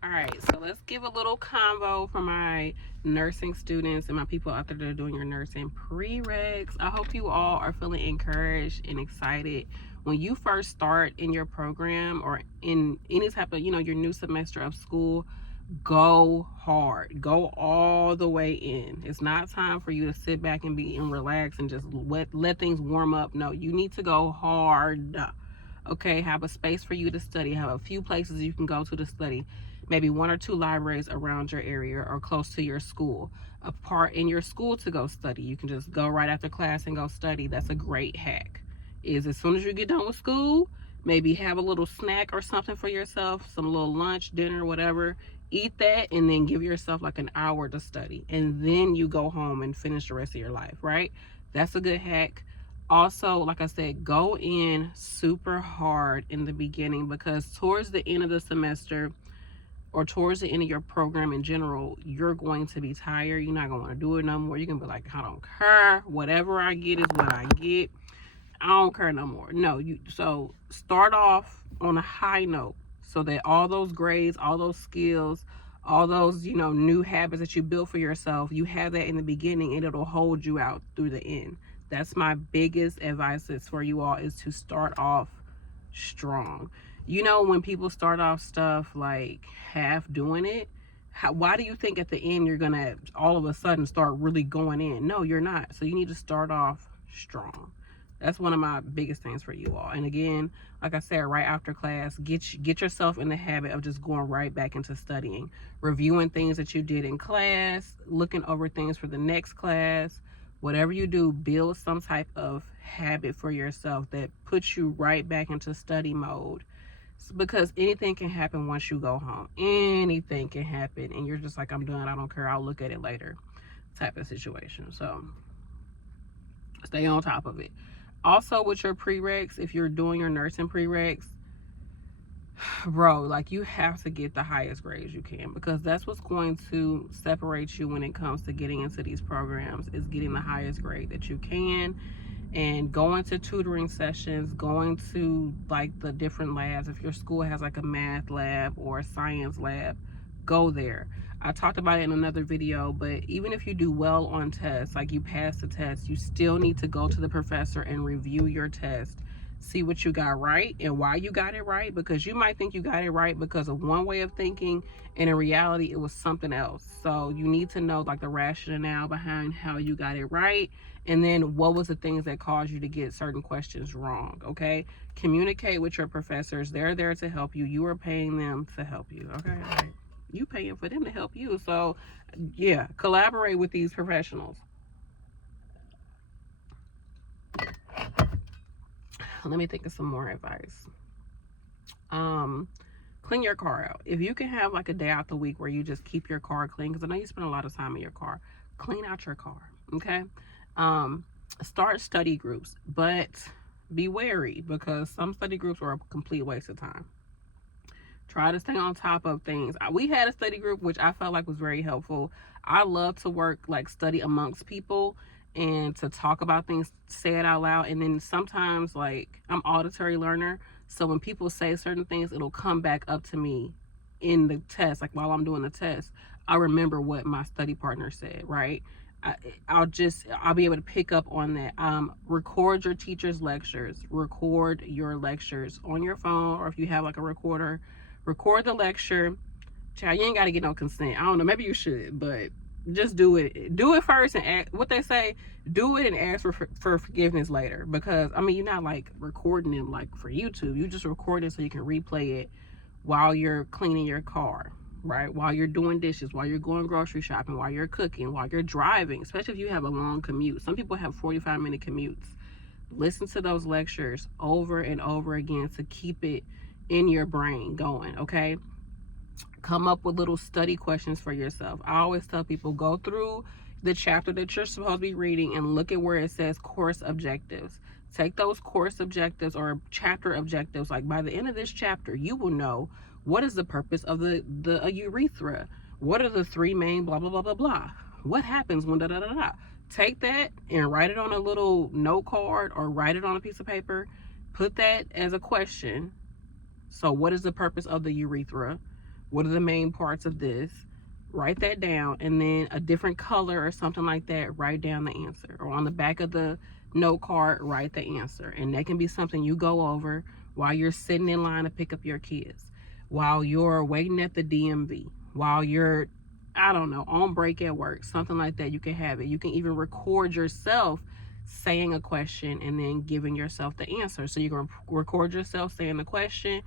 All right, so let's give a little convo for my nursing students and my people out there that are doing your nursing prereqs. I hope you all are feeling encouraged and excited. When you first start in your program or in any type of, your new semester of school, go hard. Go all the way in. It's not time for you to sit back and relax and just let things warm up. No, you need to go hard. Okay, have a space for you to study. Have a few places you can go to study. Maybe 1 or 2 libraries around your area or close to your school. A part in your school to go study. You can just go right after class and go study. That's a great hack. Is as soon as you get done with school, maybe have a little snack or something for yourself, some little lunch, dinner, whatever. Eat that and then give yourself like an hour to study. And then you go home and finish the rest of your life, right? That's a good hack. Also, like I said, go in super hard in the beginning, because towards the end of the semester or towards the end of your program in general, you're going to be tired. You're not going to want to do it no more. You're going to be like, I don't care. Whatever I get is what I get. I don't care no more. No, so start off on a high note so that all those grades, all those skills, all those, new habits that you build for yourself, you have that in the beginning and it'll hold you out through the end. That's my biggest advice for you all, is to start off strong. When people start off stuff like half doing it, why do you think at the end you're going to all of a sudden start really going in? No, you're not. So you need to start off strong. That's one of my biggest things for you all. And again, like I said, right after class, get yourself in the habit of just going right back into studying, reviewing things that you did in class, looking over things for the next class. Whatever you do, build some type of habit for yourself that puts you right back into study mode. Because anything can happen once you go home. Anything can happen and you're just like, I'm done, I don't care, I'll look at it later type of situation. So stay on top of it. Also, with your prereqs, if you're doing your nursing prereqs, bro, like, you have to get the highest grades you can, because that's what's going to separate you when it comes to getting into these programs, is getting the highest grade that you can. And going to tutoring sessions, going to like the different labs. If your school has like a math lab or a science lab, go there. I talked about it in another video, but even if you do well on tests, like you pass the test, you still need to go to the professor and review your test, see what you got right and why you got it right, because you might think you got it right because of one way of thinking, and in reality it was something else. So you need to know like the rationale behind how you got it right, and then what was the things that caused you to get certain questions wrong. Okay, communicate with your professors. They're there to help you. You are paying them to help you. Okay, all right, you paying for them to help you. So yeah, collaborate with these professionals. Let me think of some more advice. Clean your car out. If you can have like a day out the week where you just keep your car clean, because I know you spend a lot of time in your car, clean out your car. Okay. Start study groups, but be wary, because some study groups are a complete waste of time. Try to stay on top of things. We had a study group, which I felt like was very helpful. I love to work, like study amongst people and to talk about things, say it out loud. And then sometimes, like, I'm auditory learner. So when people say certain things, it'll come back up to me in the test. Like while I'm doing the test, I remember what my study partner said, right? I'll be able to pick up on that. Record your teacher's lectures. Record your lectures on your phone, or if you have like a recorder, record the lecture. Child, you ain't got to get no consent. I don't know, maybe you should, but just do it. Do it first, and what they say, do it and ask for forgiveness later. Because I mean, you're not like recording it like for YouTube. You just record it so you can replay it while you're cleaning your car, right? While you're doing dishes, while you're going grocery shopping, while you're cooking, while you're driving, especially if you have a long commute. Some people have 45-minute commutes. Listen to those lectures over and over again to keep it in your brain going. Okay, come up with little study questions for yourself. I always tell people, go through the chapter that you're supposed to be reading and look at where it says course objectives. Take those course objectives or chapter objectives. Like by the end of this chapter, you will know what is the purpose of the urethra. What are the 3 main blah blah blah blah blah. What happens when da da da da. Take that and write it on a little note card or write it on a piece of paper. Put that as a question. So what is the purpose of the urethra? What are the main parts of this? Write that down, and then a different color or something like that, write down the answer. Or on the back of the note card, write the answer. And that can be something you go over while you're sitting in line to pick up your kids, while you're waiting at the DMV, while you're, I don't know, on break at work, something like that. You can have it. You can even record yourself saying a question and then giving yourself the answer. So you can record yourself saying the question,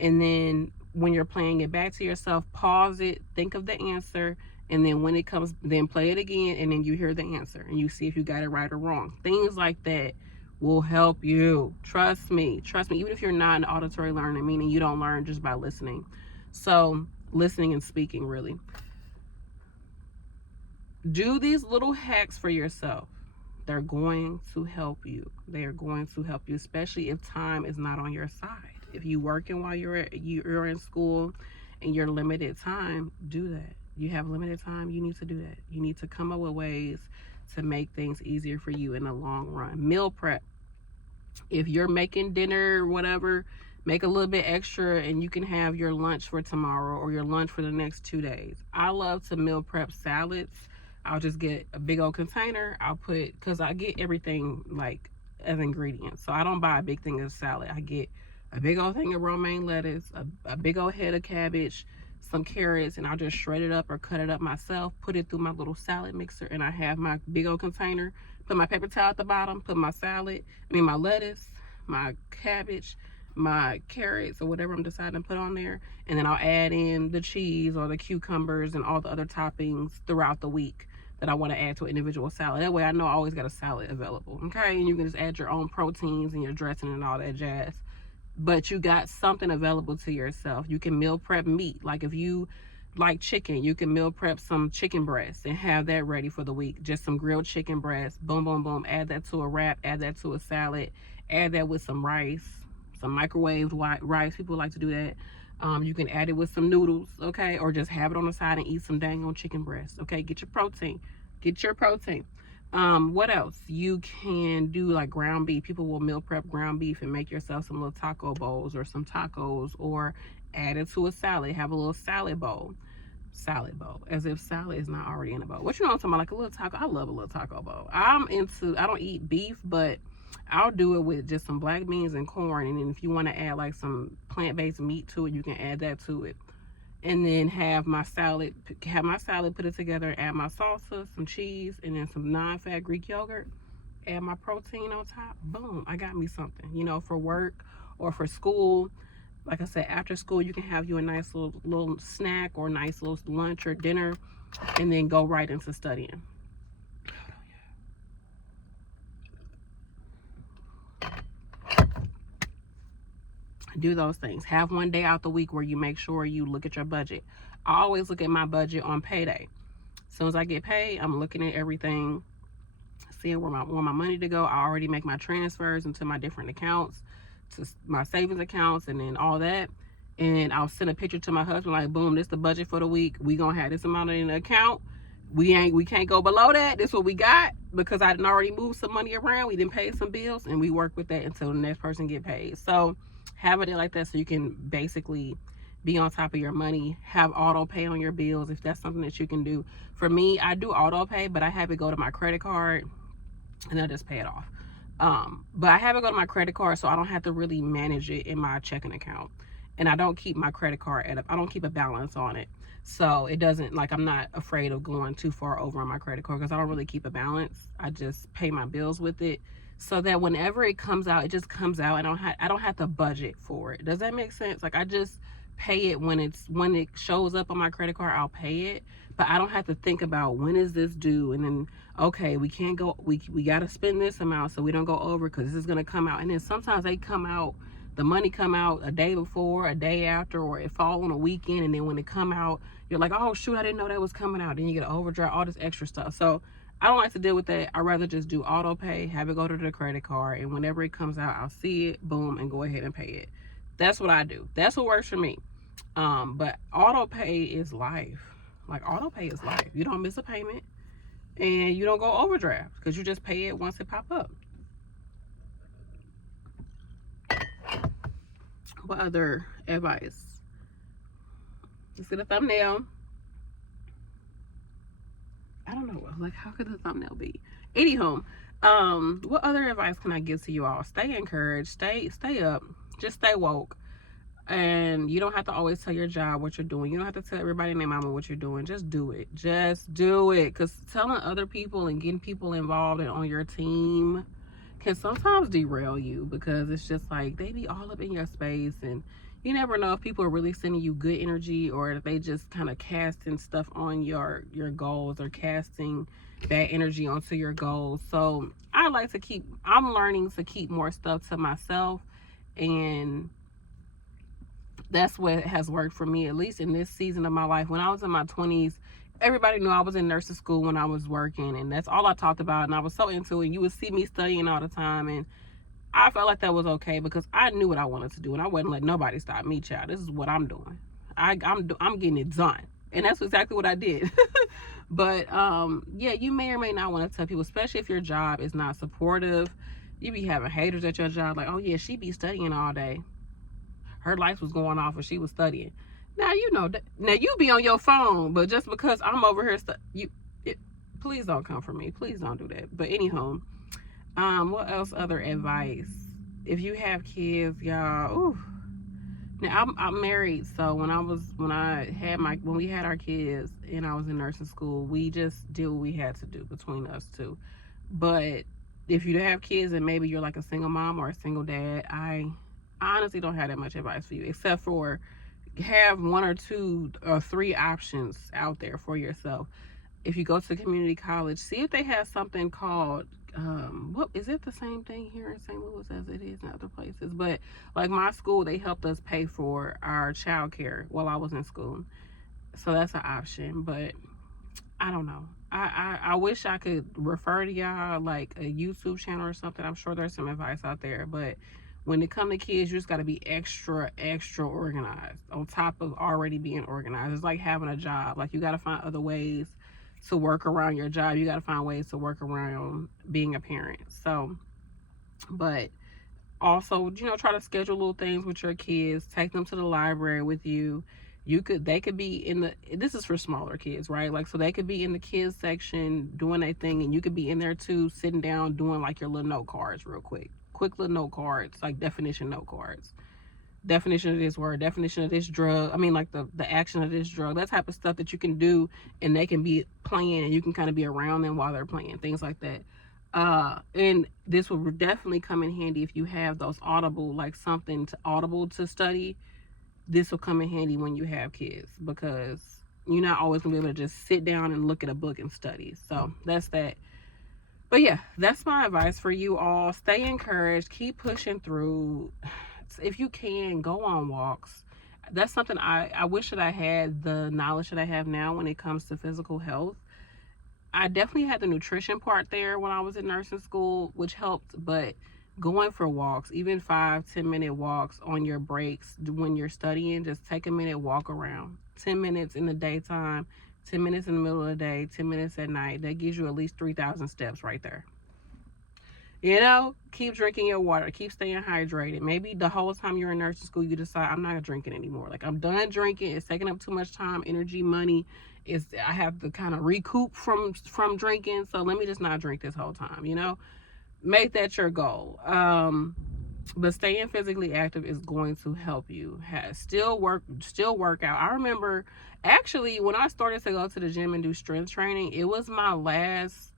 and then when you're playing it back to yourself, pause it, think of the answer, and then when it comes, then play it again, and then you hear the answer and you see if you got it right or wrong. Things like that will help you. Trust me, even if you're not an auditory learner, meaning you don't learn just by listening. So listening and speaking, really. Do these little hacks for yourself. They're going to help you. They are going to help you, especially if time is not on your side. If you're working while you're in school and you're limited time, do that. You have limited time, you need to do that. You need to come up with ways to make things easier for you in the long run. Meal prep. If you're making dinner, whatever, make a little bit extra and you can have your lunch for tomorrow or your lunch for the next 2 days. I love to meal prep salads. I'll just get a big old container. I'll put, because I get everything like as ingredients. So I don't buy a big thing of salad. I get a big old thing of romaine lettuce, a big old head of cabbage, some carrots, and I'll just shred it up or cut it up myself, put it through my little salad mixer, and I have my big old container, put my paper towel at the bottom, put my my lettuce, my cabbage, my carrots, or whatever I'm deciding to put on there, and then I'll add in the cheese or the cucumbers and all the other toppings throughout the week that I want to add to an individual salad. That way I know I always got a salad available, okay? And you can just add your own proteins and your dressing and all that jazz. But you got something available to yourself. You can meal prep meat. Like if you like chicken, you can meal prep some chicken breasts and have that ready for the week. Just some grilled chicken breasts. Boom, boom, boom. Add that to a wrap. Add that to a salad. Add that with some rice, some microwaved rice. People like to do that. You can add it with some noodles, okay? Or just have it on the side and eat some dang on chicken breasts, okay? Get your protein. Get your protein. What else? You can do like ground beef. People will meal prep ground beef and make yourself some little taco bowls or some tacos, or add it to a salad. Have a little salad bowl, as if salad is not already in a bowl. What you know what I'm talking about? Like a little taco. I love a little taco bowl. I don't eat beef, but I'll do it with just some black beans and corn, and then if you want to add like some plant-based meat to it, you can add that to it. And then have my salad, put it together, add my salsa, some cheese, and then some non-fat Greek yogurt, add my protein on top. Boom, I got me something, you know, for work or for school. Like I said, after school, you can have you a nice little snack or nice little lunch or dinner, and then go right into studying. Do those things. Have one day out the week where you make sure you look at your budget. I always look at my budget on payday. As soon as I get paid, I'm looking at everything, seeing where my money to go. I already make my transfers into my different accounts, to my savings accounts, and then all that. And I'll send a picture to my husband like, boom, this is the budget for the week. We gonna have this amount in the account. We can't go below that. This is what we got, because I didn't already move some money around. We didn't pay some bills, and we work with that until the next person get paid. So have it like that so you can basically be on top of your money. Have auto pay on your bills if that's something that you can do. For me, I do auto pay, but I have it go to my credit card and I just pay it off. But I have it go to my credit card so I don't have to really manage it in my checking account. And I don't keep my credit card I don't keep a balance on it. So it doesn't, like, I'm not afraid of going too far over on my credit card because I don't really keep a balance. I just pay my bills with it, so that whenever it comes out, it just comes out. I don't have to budget for it. Does that make sense? Like, I just pay it when it shows up on my credit card. I'll pay it, but I don't have to think about when is this due, and then okay, we can't go, we got to spend this amount so we don't go over because this is going to come out. And then sometimes they come out, the money come out a day before, a day after, or it fall on a weekend, and then when it come out, you're like, oh shoot, I didn't know that was coming out. Then you get an overdraft, all this extra stuff. So I don't like to deal with that. I'd rather just do auto pay, have it go to the credit card, and whenever it comes out, I'll see it, boom, and go ahead and pay it. That's what I do. That's what works for me. But auto pay is life. Like, auto pay is life. You don't miss a payment, and you don't go overdraft because you just pay it once it pop up. What other advice? You see the thumbnail? I don't know, like, how could the thumbnail be? Anywho, what other advice can I give to you all? Stay encouraged, stay up, just stay woke. And you don't have to always tell your job what you're doing. You don't have to tell everybody and their mama what you're doing. Just do it. Just do it. Because telling other people and getting people involved and on your team can sometimes derail you, because it's just like they be all up in your space, and you never know if people are really sending you good energy or if they just kind of casting stuff on your goals or casting bad energy onto your goals. So I'm learning to keep more stuff to myself, and that's what has worked for me, at least in this season of my life. When I was in my 20s, everybody knew I was in nursing school when I was working, and that's all I talked about, and I was so into it. You would see me studying all the time, and I felt like that was okay because I knew what I wanted to do, and I wouldn't let nobody stop me, child. This is what I'm doing. I'm getting it done, and that's exactly what I did. But yeah, you may or may not want to tell people, especially if your job is not supportive. You be having haters at your job, like, oh yeah, she be studying all day. Her lights was going off when she was studying. Now, you know, now you be on your phone, but just because I'm over here, please don't come for me. Please don't do that. But anyhow, what else? Other advice? If you have kids, y'all, ooh. Now I'm married, so when we had our kids and I was in nursing school, we just did what we had to do between us two. But if you have kids and maybe you're like a single mom or a single dad, I honestly don't have that much advice for you, except for have 1 or 2 or 3 options out there for yourself. If you go to community college, see if they have something called what is it, the same thing here in St. Louis as it is in other places? But like my school, they helped us pay for our child care while I was in school, so that's an option. But I don't know. I wish I could refer to y'all like a YouTube channel or something. I'm sure there's some advice out there, but when it comes to kids, you just got to be extra organized on top of already being organized. It's like having a job. Like, you got to find other ways to work around your job. You got to find ways to work around being a parent. So, but also, you know, try to schedule little things with your kids. Take them to the library with you. They could be in this is for smaller kids, right? Like, so they could be in the kids section doing their thing, and you could be in there too, sitting down, doing like your little note cards real quick little note cards, like definition note cards. Definition of this word, definition of this drug. I mean, like the action of this drug, that type of stuff that you can do, and they can be playing, and you can kind of be around them while they're playing, things like that. And this will definitely come in handy if you have those audible, like something audible to study. This will come in handy when you have kids, because you're not always gonna be able to just sit down and look at a book and study. So that's that. But yeah, that's my advice for you all. Stay encouraged. Keep pushing through. If you can, go on walks. That's something I wish that I had the knowledge that I have now when it comes to physical health. I definitely had the nutrition part there when I was in nursing school, which helped. But going for walks, even 5-10 minute walks on your breaks when you're studying, just take a minute, walk around. 10 minutes in the daytime, 10 minutes in the middle of the day, 10 minutes at night. That gives you at least 3,000 steps right there. You know, keep drinking your water. Keep staying hydrated. Maybe the whole time you're in nursing school, you decide, I'm not drinking anymore. Like, I'm done drinking. It's taking up too much time, energy, money. I have to kind of recoup from drinking. So let me just not drink this whole time, you know? Make that your goal. But staying physically active is going to help you. Still work out. I remember, actually, when I started to go to the gym and do strength training, it was my last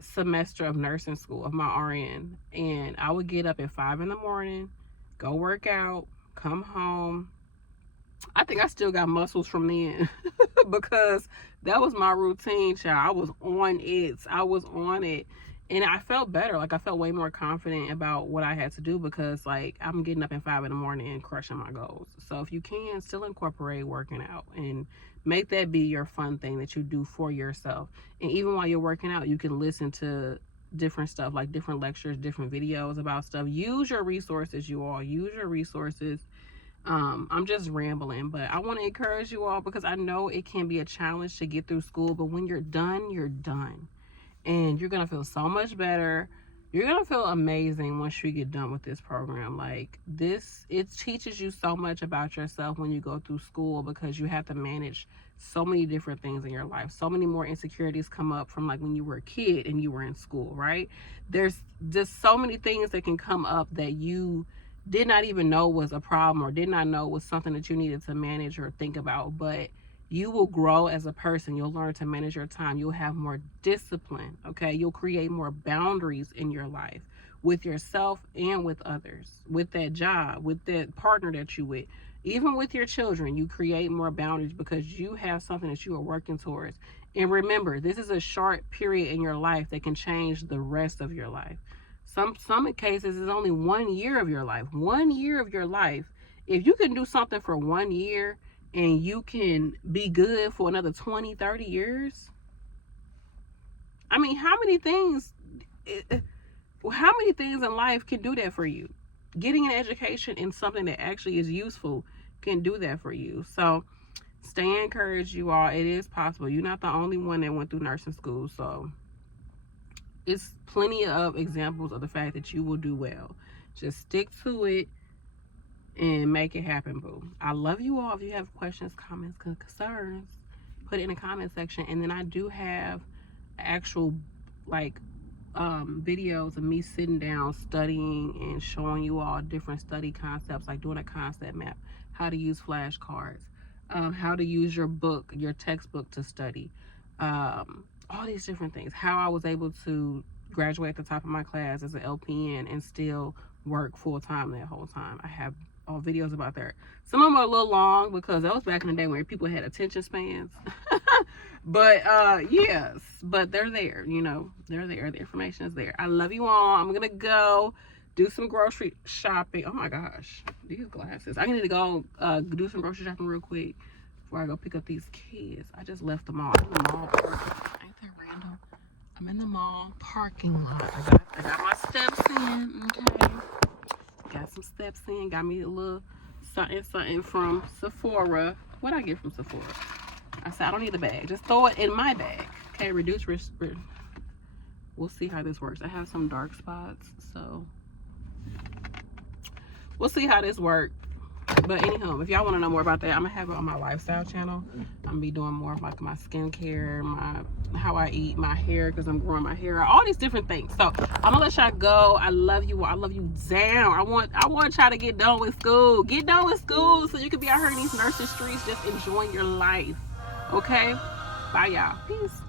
semester of nursing school, of my RN. And I would get up at 5 in the morning, go work out, come home. I think I still got muscles from then because that was my routine, child. I was on it. And I felt better. Like, I felt way more confident about what I had to do because, like, I'm getting up at 5 in the morning and crushing my goals. So if you can, still incorporate working out and make that be your fun thing that you do for yourself. And even while you're working out, you can listen to different stuff, like different lectures, different videos about stuff. Use your resources, you all. Use your resources. I'm just rambling, but I want to encourage you all because I know it can be a challenge to get through school, but when you're done, you're done. And you're going to feel so much better. You're gonna feel amazing once you get done with this program. Like this, it teaches you so much about yourself when you go through school, because you have to manage so many different things in your life. So many more insecurities come up from like when you were a kid and you were in school, right? There's just so many things that can come up that you did not even know was a problem, or did not know was something that you needed to manage or think about. But you will grow as a person. You'll learn to manage your time. You'll have more discipline, okay? You'll create more boundaries in your life with yourself and with others, with that job, with that partner that you with. Even with your children, you create more boundaries because you have something that you are working towards. And remember, this is a short period in your life that can change the rest of your life. Some cases it's only 1 year of your life. 1 year of your life. If you can do something for 1 year, and you can be good for another 20, 30 years. I mean, how many things in life can do that for you? Getting an education in something that actually is useful can do that for you. So stay encouraged, you all. It is possible. You're not the only one that went through nursing school. So it's plenty of examples of the fact that you will do well. Just stick to it and make it happen, boo. I love you all. If you have questions, comments, concerns, put it in the comment section. And then I do have actual like videos of me sitting down studying and showing you all different study concepts, like doing a concept map, how to use flashcards, how to use your book, your textbook to study, all these different things. How I was able to graduate at the top of my class as an LPN and still work full-time that whole time. I have all videos about that. Some of them are a little long because that was back in the day when people had attention spans. But yes, but they're there, you know, they're there. The information is there. I love you all. I'm gonna go do some grocery shopping. Oh my gosh, these glasses. I need to go do some grocery shopping real quick before I go pick up these kids. I just left the mall. I'm in the mall parking. Ain't that random? I'm in the mall parking lot. I got my steps in, okay. Got some steps in. Got me a little something from Sephora. What'd I get from Sephora? I said I don't need a bag. Just throw it in my bag. Okay, reduce risk. We'll see how this works. I have some dark spots, so we'll see how this works. But anyhow, if y'all want to know more about that, I'm gonna have it on my lifestyle channel. I'm gonna be doing more of like my skincare, how I eat, my hair, because I'm growing my hair, all these different things. So I'm gonna let y'all go. I love you. I love you down. I want y'all to get done with school. Get done with school so you can be out here in these nursing streets just enjoying your life. Okay? Bye y'all. Peace.